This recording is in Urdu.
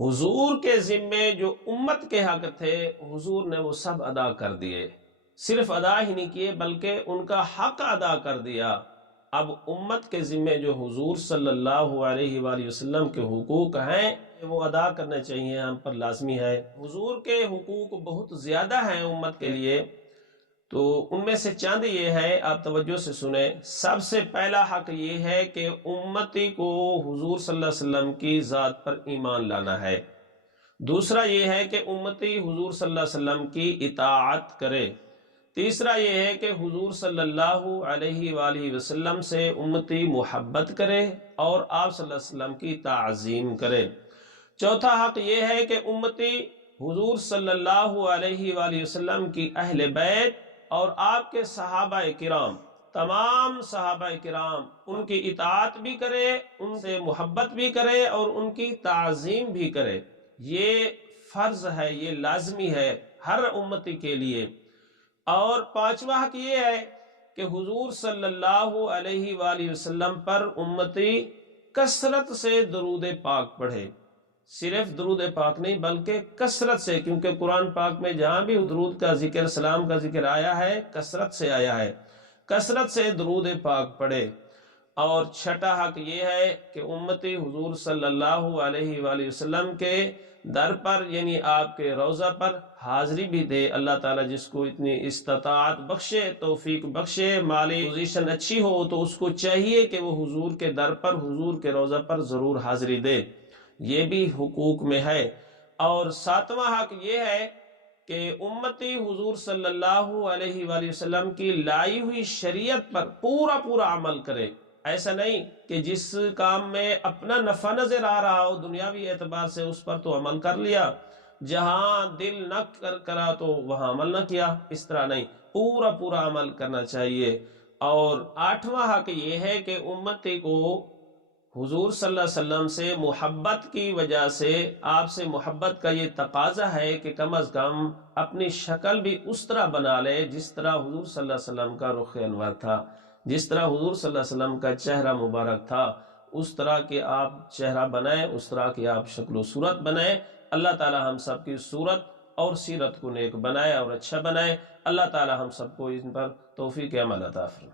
حضور کے ذمے جو امت کے حق تھے حضور نے وہ سب ادا کر دیے، صرف ادا ہی نہیں کیے بلکہ ان کا حق ادا کر دیا۔ اب امت کے ذمے جو حضور صلی اللہ علیہ وآلہ وسلم کے حقوق ہیں وہ ادا کرنے چاہیے، ہم پر لازمی ہے۔ حضور کے حقوق بہت زیادہ ہیں امت کے لیے، تو ان میں سے چند یہ ہے، آپ توجہ سے سنیں۔ سب سے پہلا حق یہ ہے کہ امتی کو حضور صلی اللہ علیہ وسلم کی ذات پر ایمان لانا ہے۔ دوسرا یہ ہے کہ امتی حضور صلی اللہ علیہ وسلم کی اطاعت کرے۔ تیسرا یہ ہے کہ حضور صلی اللہ علیہ وآلہ وسلم سے امتی محبت کرے اور آپ صلی اللہ علیہ وسلم کی تعظیم کرے۔ چوتھا حق یہ ہے کہ امتی حضور صلی اللہ علیہ وآلہ وسلم کی اہل بیت اور آپ کے صحابہ کرام، تمام صحابہ کرام، ان کی اطاعت بھی کرے، ان سے محبت بھی کرے اور ان کی تعظیم بھی کرے۔ یہ فرض ہے، یہ لازمی ہے ہر امتی کے لیے۔ اور پانچواں حق یہ ہے کہ حضور صلی اللہ علیہ وآلہ وسلم پر امتی کثرت سے درود پاک پڑھے۔ صرف درود پاک نہیں بلکہ کثرت سے، کیونکہ قرآن پاک میں جہاں بھی درود کا ذکر، سلام کا ذکر آیا ہے کثرت سے آیا ہے، کثرت سے درود پاک پڑھے۔ اور چھٹا حق یہ ہے کہ امتی حضور صلی اللہ علیہ وآلہ وسلم کے در پر یعنی آپ کے روضہ پر حاضری بھی دے۔ اللہ تعالیٰ جس کو اتنی استطاعت بخشے، توفیق بخشے، مالی پوزیشن اچھی ہو تو اس کو چاہیے کہ وہ حضور کے در پر، حضور کے روضہ پر ضرور حاضری دے، یہ بھی حقوق میں ہے۔ اور ساتواں حق یہ ہے کہ امتی حضور صلی اللہ علیہ وآلہ وسلم کی لائی ہوئی شریعت پر پورا عمل کرے۔ ایسا نہیں کہ جس کام میں اپنا نفع نظر آ رہا ہو دنیاوی اعتبار سے اس پر تو عمل کر لیا، جہاں دل نہ کرا تو وہاں عمل نہ کیا، اس طرح نہیں، پورا عمل کرنا چاہیے۔ اور آٹھواں حق یہ ہے کہ امتی کو حضور صلی اللہ علیہ وسلم سے محبت کی وجہ سے، آپ سے محبت کا یہ تقاضا ہے کہ کم از کم اپنی شکل بھی اس طرح بنا لے جس طرح حضور صلی اللہ علیہ وسلم کا رخ انور تھا، جس طرح حضور صلی اللہ علیہ وسلم کا چہرہ مبارک تھا، اس طرح کے آپ چہرہ بنائیں، اس طرح کی آپ شکل و صورت بنائیں۔ اللہ تعالی ہم سب کی صورت اور سیرت کو نیک بنائے اور اچھا بنائے۔ اللہ تعالی ہم سب کو ان پر توفیق عمل عطا فرمائے۔